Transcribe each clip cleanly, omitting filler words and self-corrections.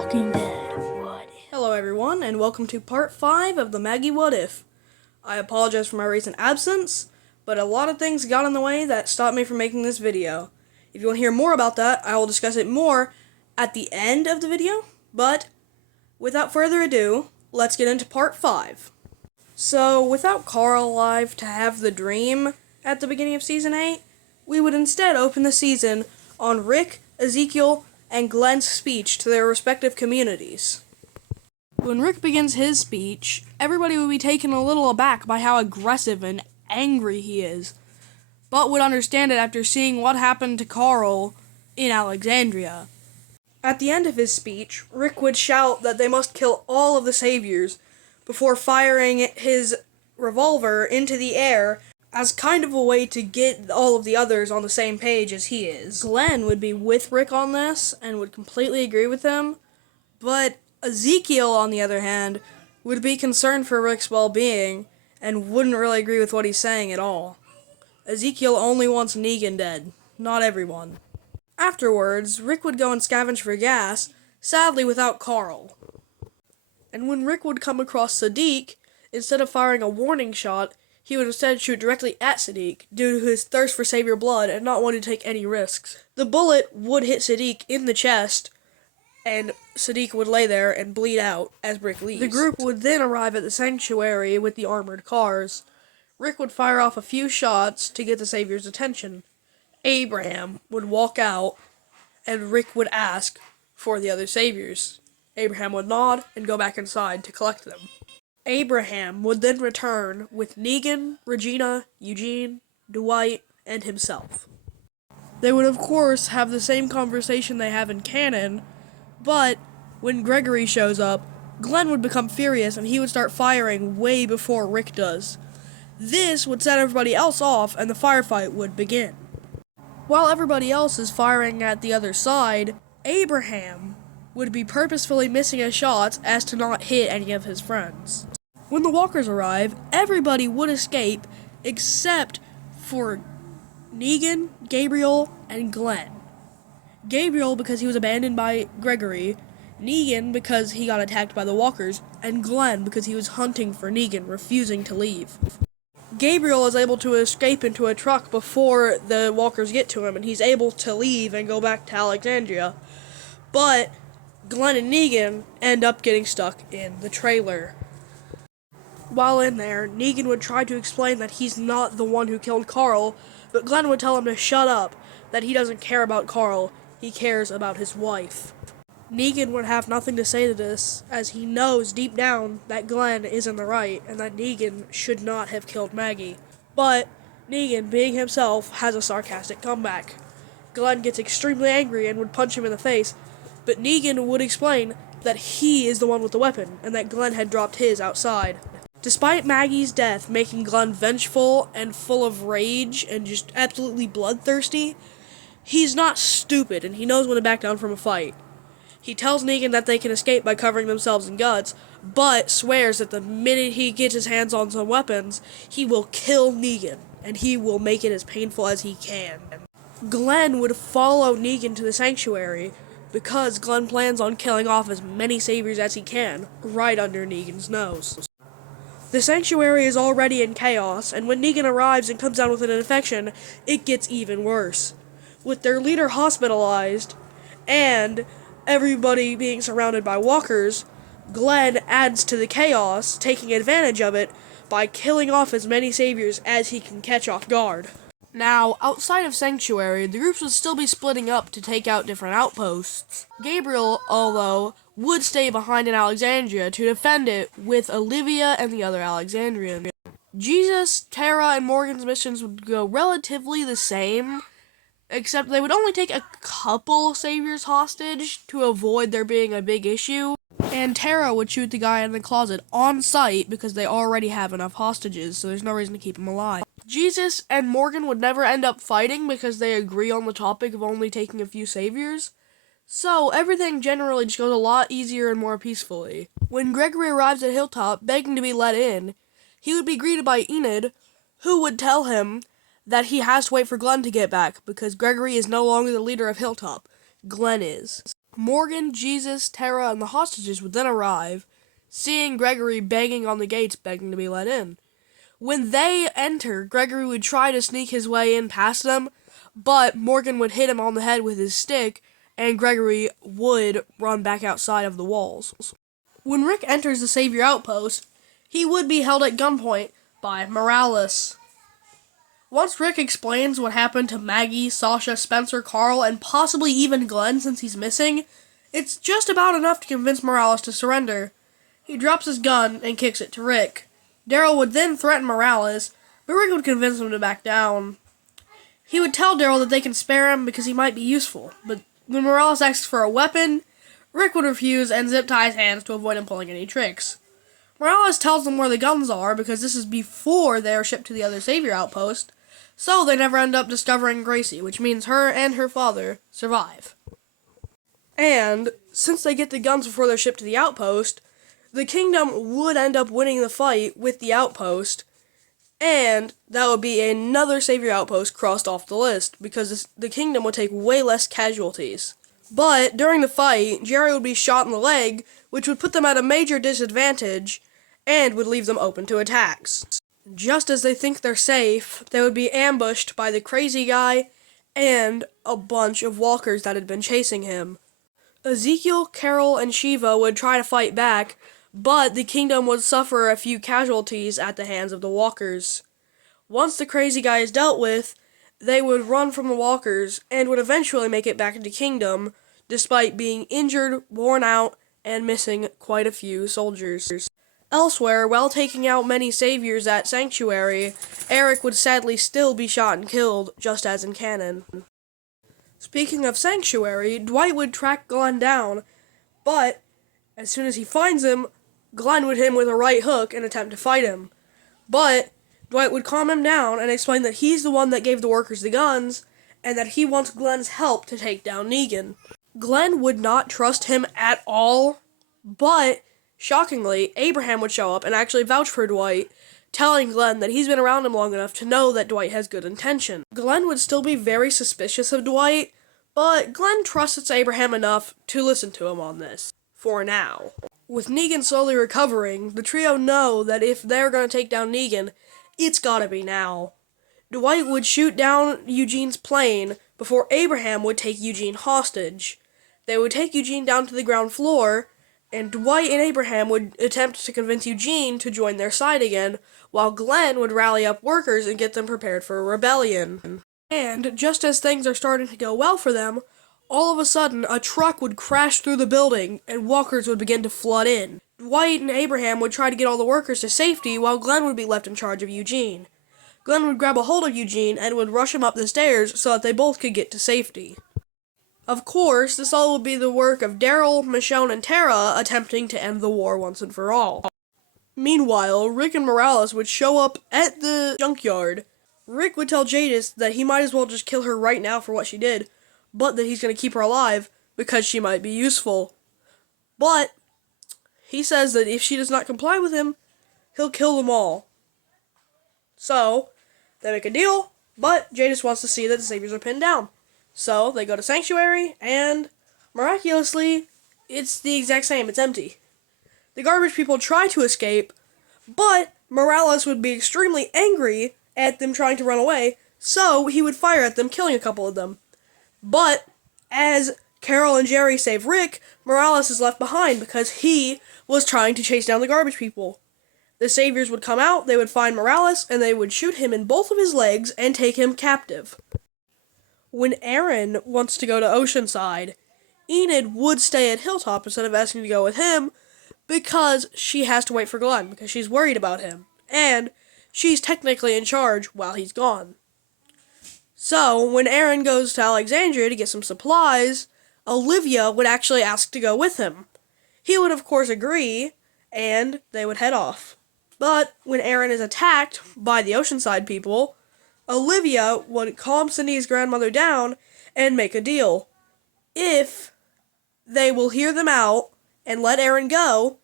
Walking Dead. What if? Hello everyone, and welcome to part 5 of the Maggie What If. I apologize for my recent absence, but a lot of things got in the way that stopped me from making this video. If you want to hear more about that, I will discuss it more at the end of the video, but without further ado, let's get into part 5. So, without Carl alive to have the dream at the beginning of Season 8, we would instead open the season on Rick, Ezekiel, and Glenn's speech to their respective communities. When Rick begins his speech, everybody would be taken a little aback by how aggressive and angry he is, but would understand it after seeing what happened to Carl in Alexandria. At the end of his speech, Rick would shout that they must kill all of the saviors before firing his revolver into the air as kind of a way to get all of the others on the same page as he is. Glenn would be with Rick on this and would completely agree with him, but Ezekiel, on the other hand, would be concerned for Rick's well-being and wouldn't really agree with what he's saying at all. Ezekiel only wants Negan dead, not everyone. Afterwards, Rick would go and scavenge for gas, sadly without Carl. And when Rick would come across Sadiq, instead of firing a warning shot, he would instead shoot directly at Sadiq due to his thirst for savior blood and not wanting to take any risks. The bullet would hit Sadiq in the chest, and Sadiq would lay there and bleed out as Rick leaves. The group would then arrive at the sanctuary with the armored cars. Rick would fire off a few shots to get the savior's attention. Abraham would walk out, and Rick would ask for the other saviors. Abraham would nod and go back inside to collect them. Abraham would then return with Negan, Regina, Eugene, Dwight, and himself. They would of course have the same conversation they have in canon, but when Gregory shows up, Glenn would become furious and he would start firing way before Rick does. This would set everybody else off and the firefight would begin. While everybody else is firing at the other side, Abraham would be purposefully missing his shots as to not hit any of his friends. When the walkers arrive, everybody would escape except for Negan, Gabriel, and Glenn. Gabriel because he was abandoned by Gregory, Negan because he got attacked by the walkers, and Glenn because he was hunting for Negan, refusing to leave. Gabriel is able to escape into a truck before the walkers get to him, and he's able to leave and go back to Alexandria. But Glenn and Negan end up getting stuck in the trailer. While in there, Negan would try to explain that he's not the one who killed Carl, but Glenn would tell him to shut up, that he doesn't care about Carl, he cares about his wife. Negan would have nothing to say to this, as he knows deep down that Glenn is in the right, and that Negan should not have killed Maggie. But Negan, being himself, has a sarcastic comeback. Glenn gets extremely angry and would punch him in the face, but Negan would explain that he is the one with the weapon, and that Glenn had dropped his outside. Despite Maggie's death making Glenn vengeful and full of rage and just absolutely bloodthirsty, he's not stupid and he knows when to back down from a fight. He tells Negan that they can escape by covering themselves in guts, but swears that the minute he gets his hands on some weapons, he will kill Negan, and he will make it as painful as he can. Glenn would follow Negan to the sanctuary, because Glenn plans on killing off as many saviors as he can, right under Negan's nose. The sanctuary is already in chaos, and when Negan arrives and comes down with an infection, it gets even worse. With their leader hospitalized, and everybody being surrounded by walkers, Glenn adds to the chaos, taking advantage of it by killing off as many saviors as he can catch off guard. Now, outside of Sanctuary, the groups would still be splitting up to take out different outposts. Gabriel, although, would stay behind in Alexandria to defend it with Olivia and the other Alexandrians. Jesus, Tara, and Morgan's missions would go relatively the same, except they would only take a couple saviors hostage to avoid there being a big issue, and Tara would shoot the guy in the closet on sight because they already have enough hostages, so there's no reason to keep him alive. Jesus and Morgan would never end up fighting because they agree on the topic of only taking a few saviors, so everything generally just goes a lot easier and more peacefully. When Gregory arrives at Hilltop begging to be let in, he would be greeted by Enid, who would tell him that he has to wait for Glenn to get back because Gregory is no longer the leader of Hilltop. Glenn is. Morgan, Jesus, Tara, and the hostages would then arrive, seeing Gregory banging on the gates begging to be let in. When they enter, Gregory would try to sneak his way in past them, but Morgan would hit him on the head with his stick, and Gregory would run back outside of the walls. When Rick enters the Savior Outpost, he would be held at gunpoint by Morales. Once Rick explains what happened to Maggie, Sasha, Spencer, Carl, and possibly even Glenn since he's missing, it's just about enough to convince Morales to surrender. He drops his gun and kicks it to Rick. Daryl would then threaten Morales, but Rick would convince him to back down. He would tell Daryl that they can spare him because he might be useful, but when Morales asks for a weapon, Rick would refuse and zip tie his hands to avoid him pulling any tricks. Morales tells them where the guns are because this is before they are shipped to the other Savior Outpost, so they never end up discovering Gracie, which means her and her father survive. And, since they get the guns before they're shipped to the outpost, the Kingdom would end up winning the fight with the outpost, and that would be another Savior Outpost crossed off the list, because the Kingdom would take way less casualties. But, during the fight, Jerry would be shot in the leg, which would put them at a major disadvantage, and would leave them open to attacks. Just as they think they're safe, they would be ambushed by the crazy guy and a bunch of walkers that had been chasing him. Ezekiel, Carol, and Shiva would try to fight back, but the Kingdom would suffer a few casualties at the hands of the walkers. Once the crazy guy is dealt with, they would run from the walkers and would eventually make it back into Kingdom, despite being injured, worn out, and missing quite a few soldiers. Elsewhere, while taking out many saviors at Sanctuary, Eric would sadly still be shot and killed, just as in canon. Speaking of Sanctuary, Dwight would track Glenn down, but as soon as he finds him, Glenn would hit him with a right hook and attempt to fight him. But Dwight would calm him down and explain that he's the one that gave the workers the guns, and that he wants Glenn's help to take down Negan. Glenn would not trust him at all, but shockingly, Abraham would show up and actually vouch for Dwight, telling Glenn that he's been around him long enough to know that Dwight has good intention. Glenn would still be very suspicious of Dwight, but Glenn trusts Abraham enough to listen to him on this, for now. With Negan slowly recovering, the trio know that if they're going to take down Negan, it's gotta be now. Dwight would shoot down Eugene's plane before Abraham would take Eugene hostage. They would take Eugene down to the ground floor, and Dwight and Abraham would attempt to convince Eugene to join their side again, while Glenn would rally up workers and get them prepared for a rebellion. And, just as things are starting to go well for them, all of a sudden a truck would crash through the building, and walkers would begin to flood in. Dwight and Abraham would try to get all the workers to safety, while Glenn would be left in charge of Eugene. Glenn would grab a hold of Eugene and would rush him up the stairs so that they both could get to safety. Of course, this all would be the work of Daryl, Michonne, and Tara attempting to end the war once and for all. Meanwhile, Rick and Morales would show up at the junkyard. Rick would tell Jadis that he might as well just kill her right now for what she did, but that he's going to keep her alive because she might be useful. But he says that if she does not comply with him, he'll kill them all. So, they make a deal, but Jadis wants to see that the Saviors are pinned down. So, they go to Sanctuary, and miraculously, it's the exact same. It's empty. The garbage people try to escape, but Morales would be extremely angry at them trying to run away, so he would fire at them, killing a couple of them. But, as Carol and Jerry save Rick, Morales is left behind because he was trying to chase down the garbage people. The Saviors would come out, they would find Morales, and they would shoot him in both of his legs and take him captive. When Aaron wants to go to Oceanside, Enid would stay at Hilltop instead of asking to go with him because she has to wait for Glenn, because she's worried about him, and she's technically in charge while he's gone. So, when Aaron goes to Alexandria to get some supplies, Olivia would actually ask to go with him. He would of course agree, and they would head off. But when Aaron is attacked by the Oceanside people, Olivia would calm Cindy's grandmother down and make a deal. If they will hear them out and let Aaron go,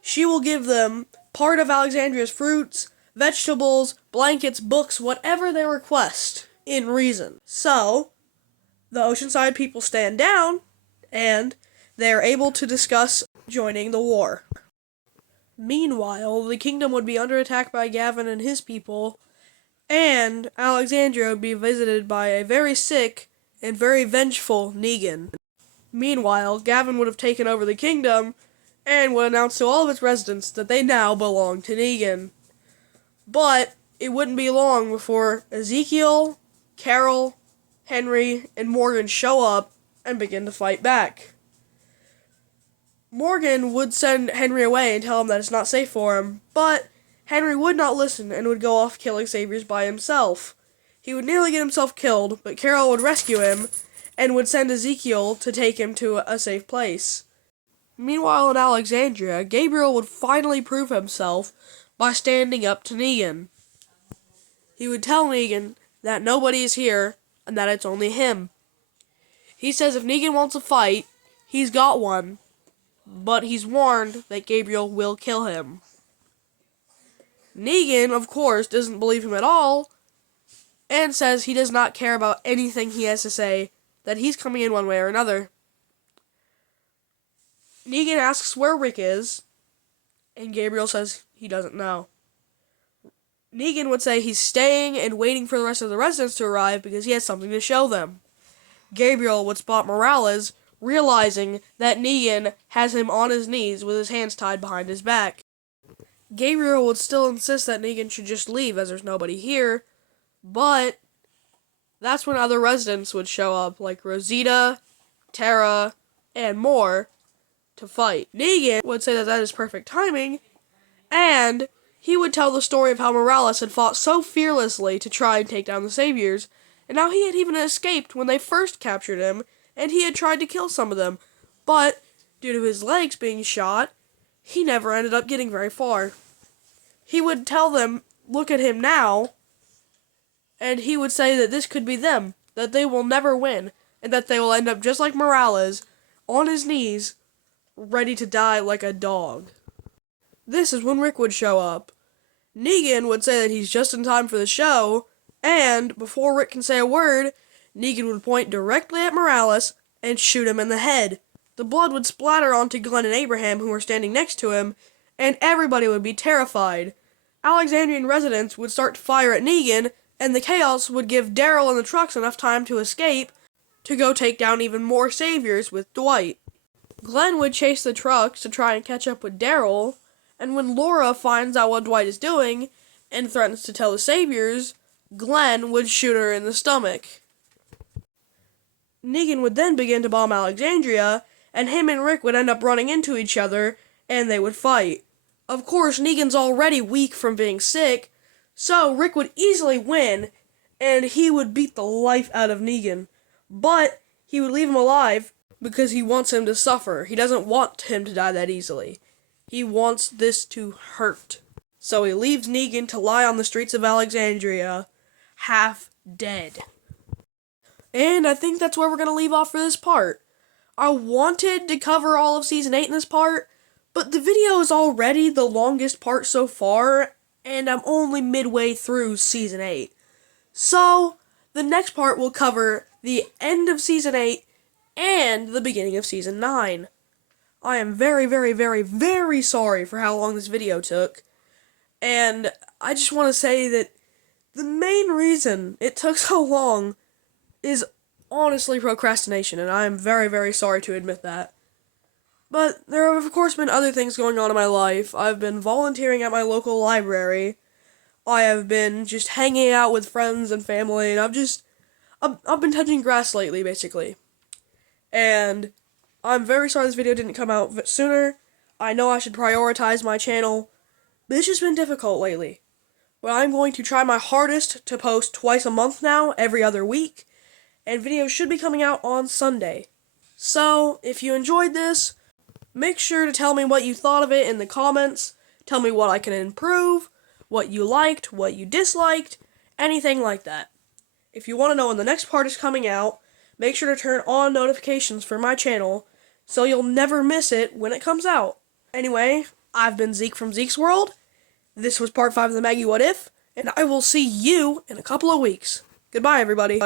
she will give them part of Alexandria's fruits, vegetables, blankets, books, whatever they request, in reason. So, the Oceanside people stand down, and they are able to discuss joining the war. Meanwhile, the kingdom would be under attack by Gavin and his people, and Alexandria would be visited by a very sick and very vengeful Negan. Meanwhile, Gavin would have taken over the kingdom and would announce to all of its residents that they now belong to Negan. But it wouldn't be long before Ezekiel, Carol, Henry, and Morgan show up and begin to fight back. Morgan would send Henry away and tell him that it's not safe for him, but Henry would not listen and would go off killing saviors by himself. He would nearly get himself killed, but Carol would rescue him and would send Ezekiel to take him to a safe place. Meanwhile, in Alexandria, Gabriel would finally prove himself by standing up to Negan. He would tell Negan that nobody is here and that it's only him. He says if Negan wants a fight, he's got one, but he's warned that Gabriel will kill him. Negan, of course, doesn't believe him at all and says he does not care about anything he has to say, that he's coming in one way or another. Negan asks where Rick is, and Gabriel says he doesn't know. Negan would say he's staying and waiting for the rest of the residents to arrive because he has something to show them. Gabriel would spot Morales, realizing that Negan has him on his knees with his hands tied behind his back. Gabriel would still insist that Negan should just leave as there's nobody here, but that's when other residents would show up, like Rosita, Tara, and more, to fight. Negan would say that that is perfect timing, and he would tell the story of how Morales had fought so fearlessly to try and take down the Saviors, and how he had even escaped when they first captured him, and he had tried to kill some of them, but due to his legs being shot, he never ended up getting very far. He would tell them, look at him now, and he would say that this could be them, that they will never win, and that they will end up just like Morales, on his knees, ready to die like a dog. This is when Rick would show up. Negan would say that he's just in time for the show, and before Rick can say a word, Negan would point directly at Morales and shoot him in the head. The blood would splatter onto Glenn and Abraham, who were standing next to him, and everybody would be terrified. Alexandrian residents would start to fire at Negan, and the chaos would give Daryl and the trucks enough time to escape to go take down even more saviors with Dwight. Glenn would chase the trucks to try and catch up with Daryl, and when Laura finds out what Dwight is doing and threatens to tell the saviors, Glenn would shoot her in the stomach. Negan would then begin to bomb Alexandria, and him and Rick would end up running into each other, and they would fight. Of course, Negan's already weak from being sick, so Rick would easily win, and he would beat the life out of Negan. But he would leave him alive because he wants him to suffer. He doesn't want him to die that easily. He wants this to hurt. So he leaves Negan to lie on the streets of Alexandria, half dead. And I think that's where we're going to leave off for this part. I wanted to cover all of Season 8 in this part, but the video is already the longest part so far, and I'm only midway through Season 8. So, the next part will cover the end of Season 8 and the beginning of Season 9. I am very, very, very, very sorry for how long this video took, and I just want to say that the main reason it took so long is honestly procrastination, and I am very, very sorry to admit that. But there have, of course, been other things going on in my life. I've been volunteering at my local library. I have been just hanging out with friends and family, and I've been touching grass lately, basically. And I'm very sorry this video didn't come out sooner. I know I should prioritize my channel, but it's just been difficult lately. But I'm going to try my hardest to post twice a month now, every other week, and videos should be coming out on Sunday. So, if you enjoyed this, make sure to tell me what you thought of it in the comments. Tell me what I can improve, what you liked, what you disliked, anything like that. If you want to know when the next part is coming out, make sure to turn on notifications for my channel so you'll never miss it when it comes out. Anyway, I've been Zeke from Zeke's World. This was part 5 of the Maggie What If, and I will see you in a couple of weeks. Goodbye, everybody.